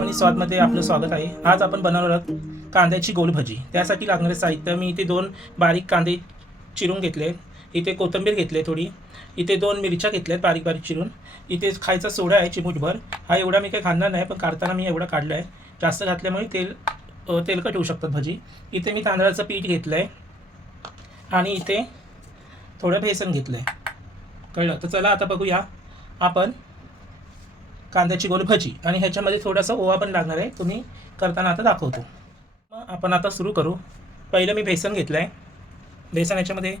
आणि स्वादमध्ये आपलं स्वागत आहे. आज आपण बनवणार आहोत कांद्याची गोल भजी. त्यासाठी लागणारे साहित्य मी इथे दोन बारीक कांदे चिरून घेतले. इथे कोथिंबीर घेतले थोडी. इथे दोन मिरच्या घेतल्यात बारीक बारीक चिरून. इथे खायचा सोडा आहे चिमूटभर. हा एवढा मी काही खाणार नाही पण काढताना मी एवढा काढला आहे जास्त घातल्यामुळे तेल तेलकट होऊ शकतात भजी. इथे मी तांदळाचं पीठ घेतलं आहे आणि इथे थोडं बेसन घेतलं आहे कळलं? तर चला आता बघूया आपण कांद्याची गोल भजी आणि ह्याच्यामध्ये थोडासा ओवा पण लागणार आहे. तुम्ही करताना आता दाखवतो. मग आपण आता सुरू करू. पहिलं मी बेसन घेतलं आहे बेसन याच्यामध्ये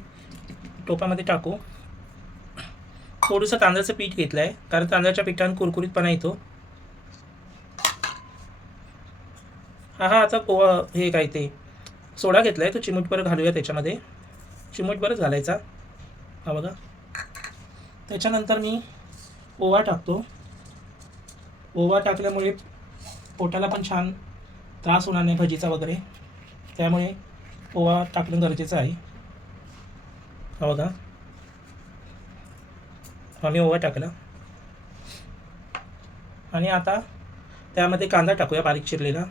टोपामध्ये टाकू. थोडंसं तांदळाचं पीठ घेतलं आहे कारण तांदळाच्या पिठानं कुरकुरीतपणा येतो. हा हा आता पोवा हे काय ते सोडा घेतला आहे तो चिमूटभर घालूया त्याच्यामध्ये. चिमूटभरच घालायचा. हा बघा. त्याच्यानंतर मी ओवा टाकतो. ओवा टाकल्यामुळे पोटाला पण छान त्रास होणार नाही भजीचा वगैरे. त्यामुळे ओवा टाकणं गरजेचं आहे. हा बघा. हा मी ओवा टाकला. आणि आता त्यामध्ये कांदा टाकूया बारीक चिरलेला.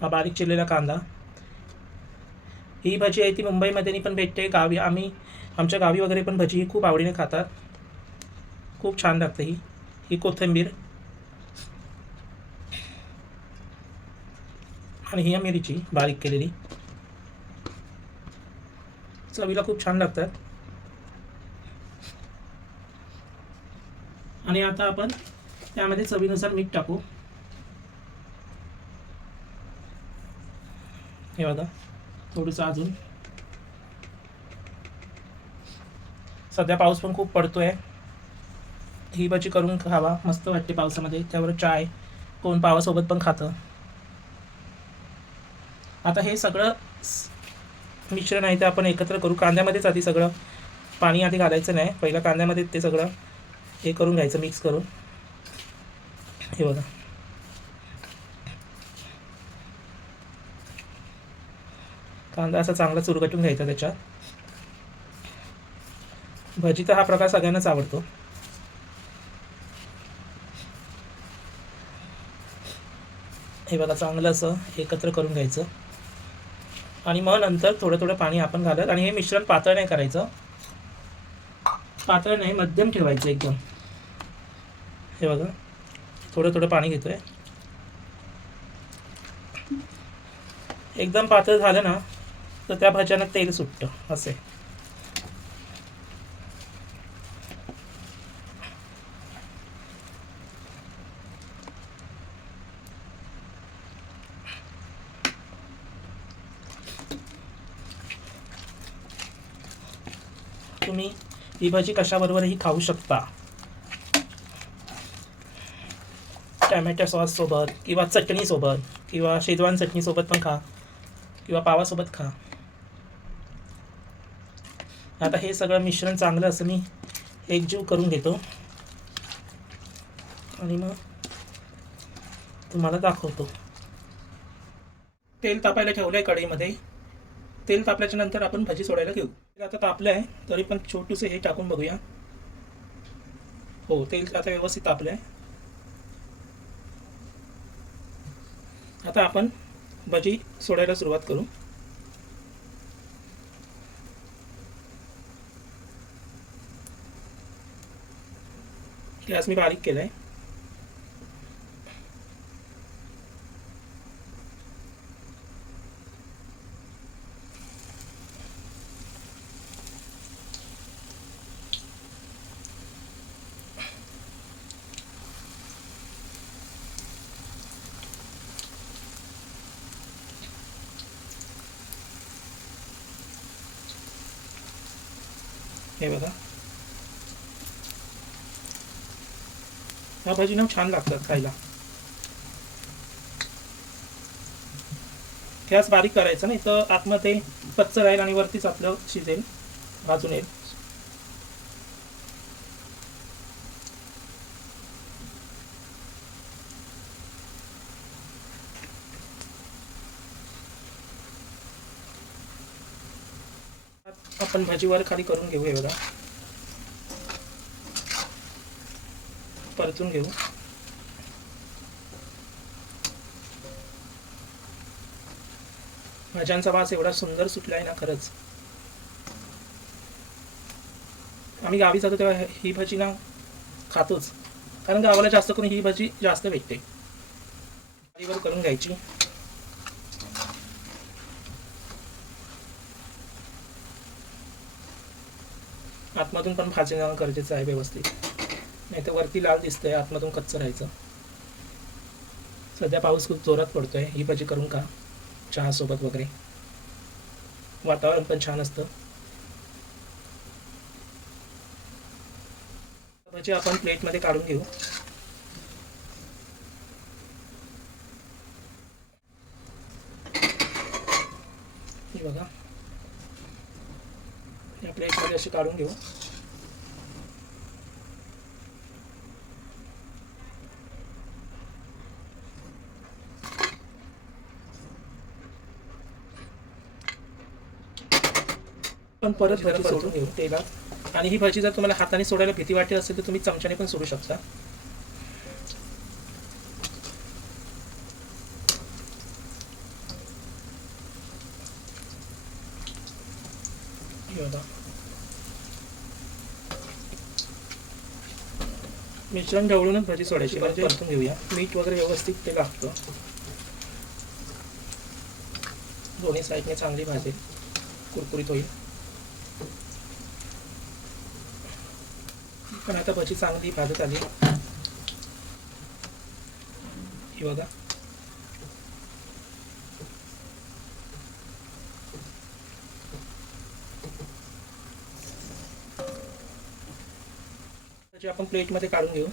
हा बारीक चिरलेला कांदा. ही भजी आहे ती मुंबईमध्ये पण भेटते. गावी आम्ही आमच्या गावी वगैरे पण भजी ही खूप आवडीने खातात. खूप छान लागते ही. ही कोथिंबीर. आणि ही अमेरीची बारीक केलेली. चवीला खूप छान लागतात. आणि आता आपण त्यामध्ये चवीनुसार मीठ टाकू. हे बघा. थोडंसं अजून. सध्या पाऊस पण खूप पडतोय. ही भाजी करून खावा. मस्त वाटते पावसामध्ये. त्यावर चाय कोण पावासोबत पण खातं. आता हे सगळं मिश्रण आहे ते आपण एकत्र करू. कांद्यामध्येच आधी सगळं पाणी आधी घालायचं नाही. पहिलं कांद्यामध्ये ते सगळं हे करून घ्यायचं मिक्स करून. हे बघा. कांदा असा चांगला चुरगटून घ्यायचा त्याच्यात. भजीचा हा प्रकार सगळ्यांनाच आवडतो. हे बघा चांगलं असं एकत्र करून घ्यायचं. आणि मग नंतर थोडं थोडं पाणी आपण घालत आणि हे मिश्रण पातळ नाही करायचं. पातळ नाही मध्यम ठेवायचं एकदम. हे बघा थोडं थोडं पाणी घेतोय. एकदम पातळ झालं ना तर त्या भाज्यांना तेल सुटतं असे. तुम्ही ही भाजी कशाबरोबरही खाऊ शकता. टॅमॅटो सॉस सोबत किंवा चटणी सोबत किंवा शेजवान चटणी सोबत पण खा किंवा पावासोबत खा. आता हे सगळं मिश्रण चांगलं असं मी एकजीव करून घेतो. आणि मग तुम्हाला दाखवतो. तेल तापायला ठेवलं आहे कढईमध्ये. तेल तापल्याच्या नंतर आपण भजी सोडायला घेऊ. तेल आता तापलं आहे तरी पण छोटूसे हे टाकून बघूया. हो तेल आता व्यवस्थित तापलं आहे आता आपण भजी सोडायला सुरुवात करू. गॅस मी बारीक केलाय हे बघा ह्या भाजी ना छान लागतात खायला. गॅस बारीक करायचा नाही तर आतमध्ये कच्च राहील आणि वरतीच आपलं शिजेल भाजून येईल. आपण भाजीवर खाली करून घेऊ एवढा बघा. परतून घेऊ. भाज्यांचा वास एवढा सुंदर सुटला आहे ना खरंच. आम्ही गावी जातो तेव्हा ही भाजी ना खातोच. कारण गावाला जास्त करून ही भाजी जास्त भेटते. करून घ्यायची. आतमधून पण भाजणं गरजेचं आहे व्यवस्थित. नाही तर वरती लाल दिसतंय आतमधून कच्चं राहायचं. सध्या पाऊस खूप जोरात पडतोय ही भाजी करून का चहासोबत वगैरे. वातावरण पण छान असतं. भाजी आपण प्लेटमध्ये काढून घेऊ. हे बघा. या प्लेटमध्ये अशी काढून घेऊ. पण परत भाजी सोडून. घेऊ तेलात. आणि ही भाजी जर तुम्हाला हाताने सोडायला भीती वाटत असेल तर तुम्ही चमच्याने पण सोडू शकता. मिश्रण ढवळूनच भाजी सोडायची म्हणजे परतून घेऊया. मीठ वगैरे व्यवस्थित ते लागतं. दोन्ही साईडने चांगली भाजेल कुरकुरीत होईल. पण आता भजी चांगली भाजत आली. ही बघा. आपण प्लेटमध्ये काढून घेऊ.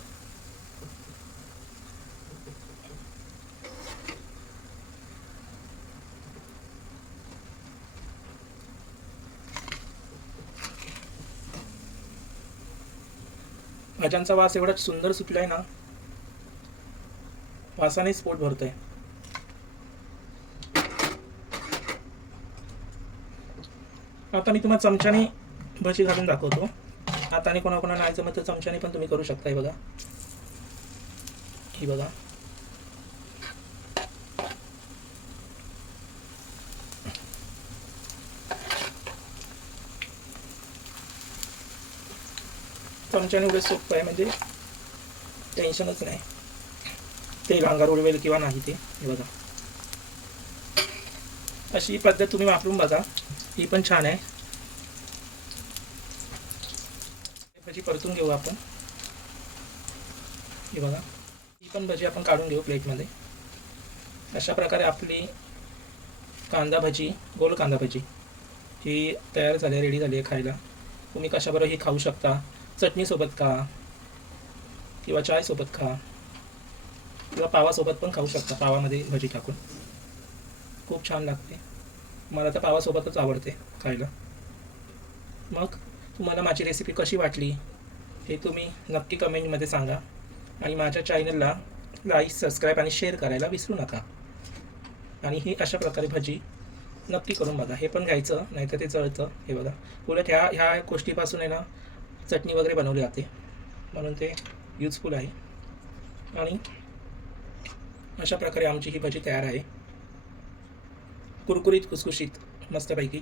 भाज्यांचा वास एवढा सुंदर सुटलाय ना वासानेच पोट भरतंय. आता मी तुम्हाला चमच्याने भजी घालून दाखवतो. हाताने कोणाकोणा नाही जमत तर चमच्याने पण तुम्ही करू शकता हे बघा. ही बघा. चमच्याने एवढं सोपं आहे म्हणजे टेन्शनच नाही. तेल अंगावर उडवेल किंवा नाही ते हे बघा. अशी पद्धत तुम्ही वापरून बघा. ही पण छान आहे. भजी परतून घेऊ आपण. ही बघा. ही पण भजी आपण काढून घेऊ प्लेटमध्ये. अशा प्रकारे आपली कांदा भजी गोल कांदा भजी ही तयार झाली आहे रेडी झाली आहे खायला. तुम्ही कशाबरोबर ही खाऊ शकता चटणीसोबत खा. किंवा चायसोबत खा. किंवा पावासोबत पण खाऊ शकता. पावामध्ये भजी टाकून. खूप छान लागते. मला तर पावासोबतच आवडते खायला. मग तुम्हाला माझी रेसिपी कशी वाटली हे तुम्ही नक्की कमेंटमध्ये सांगा. आणि माझ्या चॅनलला लाईक सबस्क्राईब आणि शेअर करायला विसरू नका. आणि ही अशा प्रकारे भजी नक्की करून बघा. हे पण घ्यायचं नाहीतर ते जळतं. हे बघा. उलट ह्या ह्या गोष्टीपासून आहे ना चटणी वगैरे बनवली जाते. म्हणून ते युजफुल आहे. आणि अशा प्रकारे आमची ही भजी तयार आहे. कुरकुरीत खुसखुशीत मस्तपैकी.